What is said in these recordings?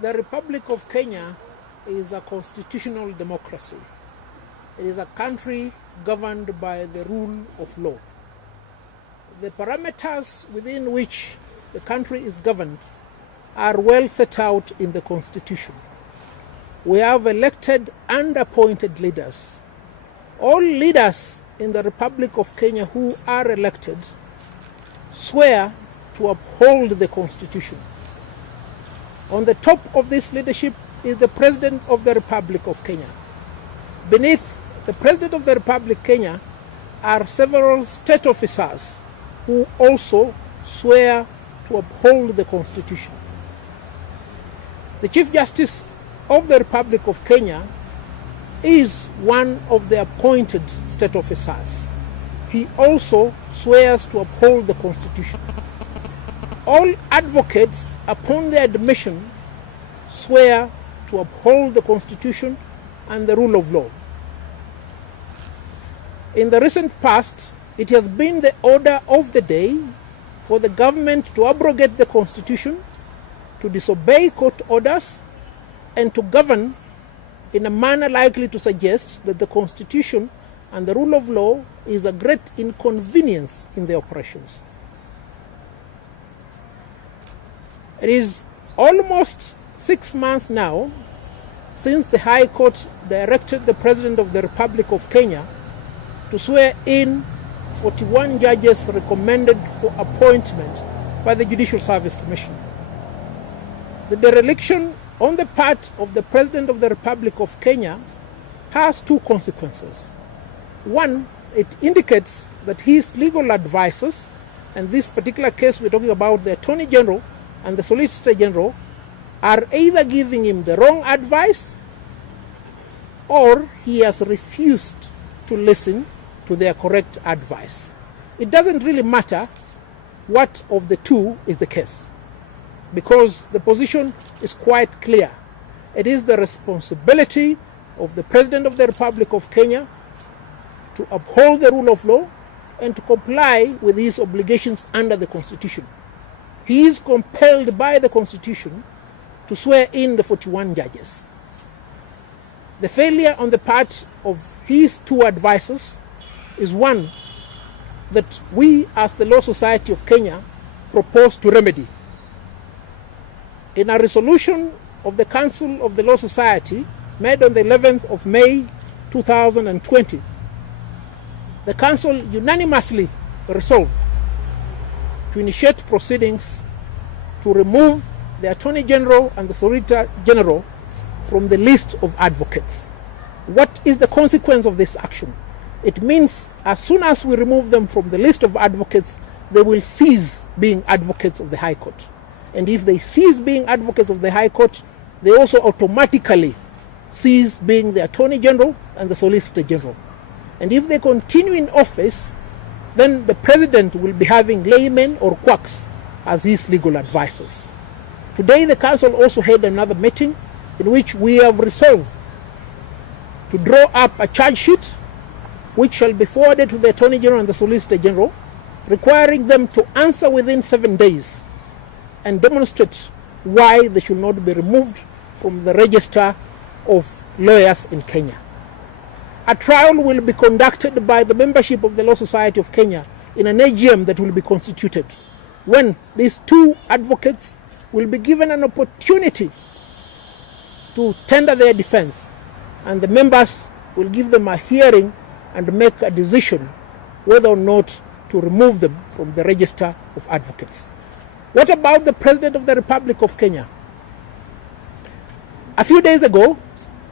The Republic of Kenya is a constitutional democracy. It is a country governed by the rule of law. The parameters within which the country is governed are well set out in the Constitution. We have elected and appointed leaders. All leaders in the Republic of Kenya who are elected swear to uphold the Constitution. On the top of this leadership is the President of the Republic of Kenya. Beneath the President of the Republic of Kenya are several state officers who also swear to uphold the Constitution. The Chief Justice of the Republic of Kenya is one of the appointed state officers. He also swears to uphold the Constitution. All advocates, upon their admission, swear to uphold the Constitution and the rule of law. In the recent past, it has been the order of the day for the government to abrogate the Constitution, to disobey court orders, and to govern in a manner likely to suggest that the Constitution and the rule of law is a great inconvenience in their operations. It is almost 6 months now since the High Court directed the President of the Republic of Kenya to swear in 41 judges recommended for appointment by the Judicial Service Commission. The dereliction on the part of the President of the Republic of Kenya has two consequences. One, it indicates that his legal advisors, and this particular case we're talking about the Attorney General and the Solicitor General, are either giving him the wrong advice or he has refused to listen to their correct advice. It doesn't really matter what of the two is the case, because the position is quite clear. It is the responsibility of the President of the Republic of Kenya to uphold the rule of law and to comply with his obligations under the Constitution. He is compelled by the Constitution to swear in the 41 judges. The failure on the part of his two advisors is one that we as the Law Society of Kenya propose to remedy. In a resolution of the Council of the Law Society made on the 11th of May 2020, the Council unanimously resolved to initiate proceedings to remove the Attorney General and the Solicitor General from the list of advocates. What is the consequence of this action? It means as soon as we remove them from the list of advocates, they will cease being advocates of the High Court. And if they cease being advocates of the High Court, they also automatically cease being the Attorney General and the Solicitor General. And if they continue in office, then the President will be having laymen or quacks as his legal advisors. Today, the Council also had another meeting in which we have resolved to draw up a charge sheet which shall be forwarded to the Attorney General and the Solicitor General, requiring them to answer within 7 days and demonstrate why they should not be removed from the register of lawyers in Kenya. A trial will be conducted by the membership of the Law Society of Kenya in an AGM that will be constituted, when these two advocates will be given an opportunity to tender their defense, and the members will give them a hearing and make a decision whether or not to remove them from the register of advocates. What about the President of the Republic of Kenya? A few days ago,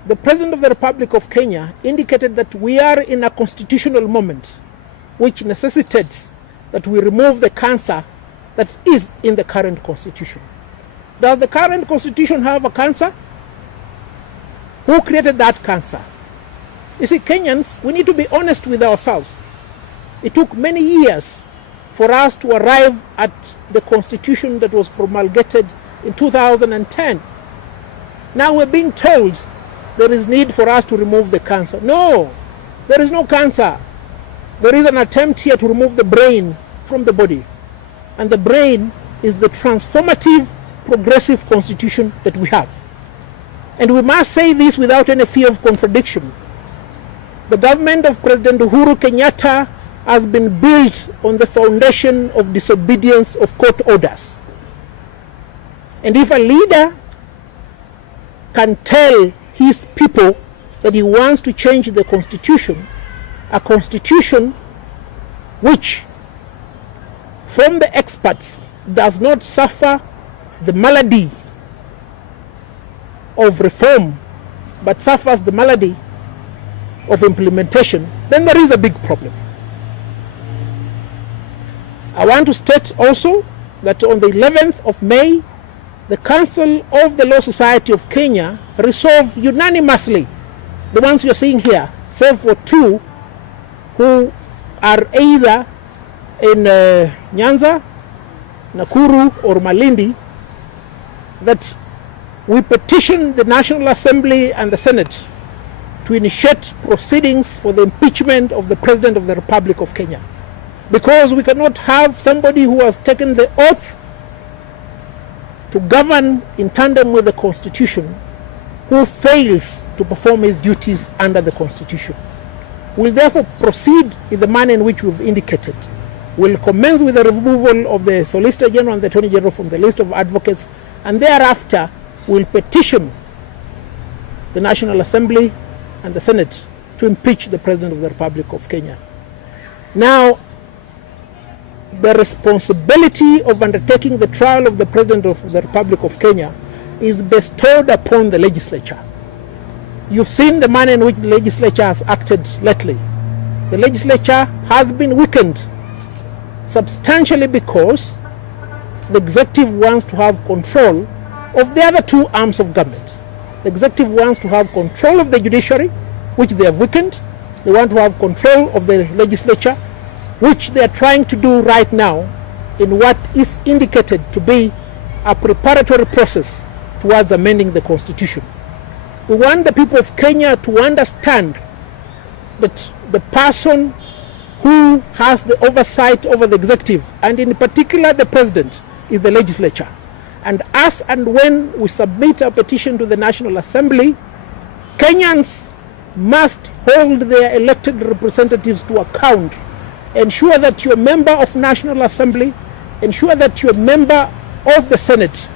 the President of the Republic of Kenya indicated that we are in a constitutional moment which necessitates that we remove the cancer that is in the current constitution. Does the current constitution have a cancer? Who created that cancer? You see, Kenyans, we need to be honest with ourselves. It took many years for us to arrive at the constitution that was promulgated in 2010. Now we're being told there is need for us to remove the cancer. No, there is no cancer. There is an attempt here to remove the brain from the body. And the brain is the transformative, progressive constitution that we have. And we must say this without any fear of contradiction. The government of President Uhuru Kenyatta has been built on the foundation of disobedience of court orders. And if a leader can tell his people that he wants to change the constitution, a constitution which, from the experts, does not suffer the malady of reform, but suffers the malady of implementation, then there is a big problem. I want to state also that on the 11th of May, the Council of the Law Society of Kenya resolved unanimously, the ones you're seeing here, save for two who are either in Nyanza, Nakuru or Malindi, that we petition the National Assembly and the Senate to initiate proceedings for the impeachment of the President of the Republic of Kenya. Because we cannot have somebody who has taken the oath to govern in tandem with the Constitution who fails to perform his duties under the Constitution. We'll therefore proceed in the manner in which we've indicated. We'll commence with the removal of the Solicitor General and the Attorney General from the list of advocates, and thereafter we'll petition the National Assembly and the Senate to impeach the President of the Republic of Kenya. Now, the responsibility of undertaking the trial of the President of the Republic of Kenya is bestowed upon the legislature. You've seen the manner in which the legislature has acted lately. The legislature has been weakened substantially because the executive wants to have control of the other two arms of government. The executive wants to have control of the judiciary, which they have weakened. They want to have control of the legislature, which they are trying to do right now in what is indicated to be a preparatory process towards amending the Constitution. We want the people of Kenya to understand that the person who has the oversight over the executive, and in particular the president, is the legislature. And as and when we submit a petition to the National Assembly, Kenyans must hold their elected representatives to account. Ensure that you're a member of National Assembly, ensure that you're a member of the Senate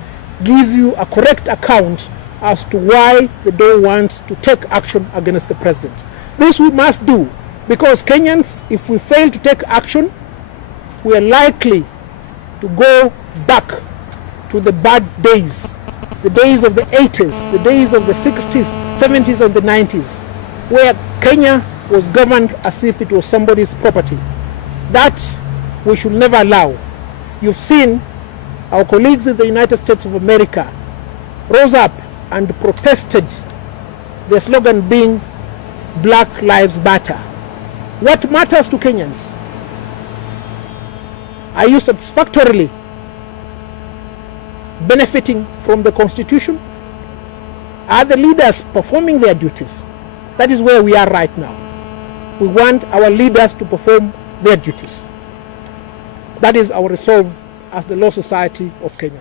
gives you a correct account as to why they don't want to take action against the president. This we must do, because Kenyans, if we fail to take action, we are likely to go back to the bad days, the days of the 80s, the days of the 60s, 70s and the 90s, where Kenya was governed as if it was somebody's property. That we should never allow. You've seen our colleagues in the United States of America rose up and protested, their slogan being Black Lives Matter. What matters to Kenyans? Are you satisfactorily benefiting from the Constitution? Are the leaders performing their duties? That is where we are right now. We want our leaders to perform their duties. That is our resolve as the Law Society of Kenya.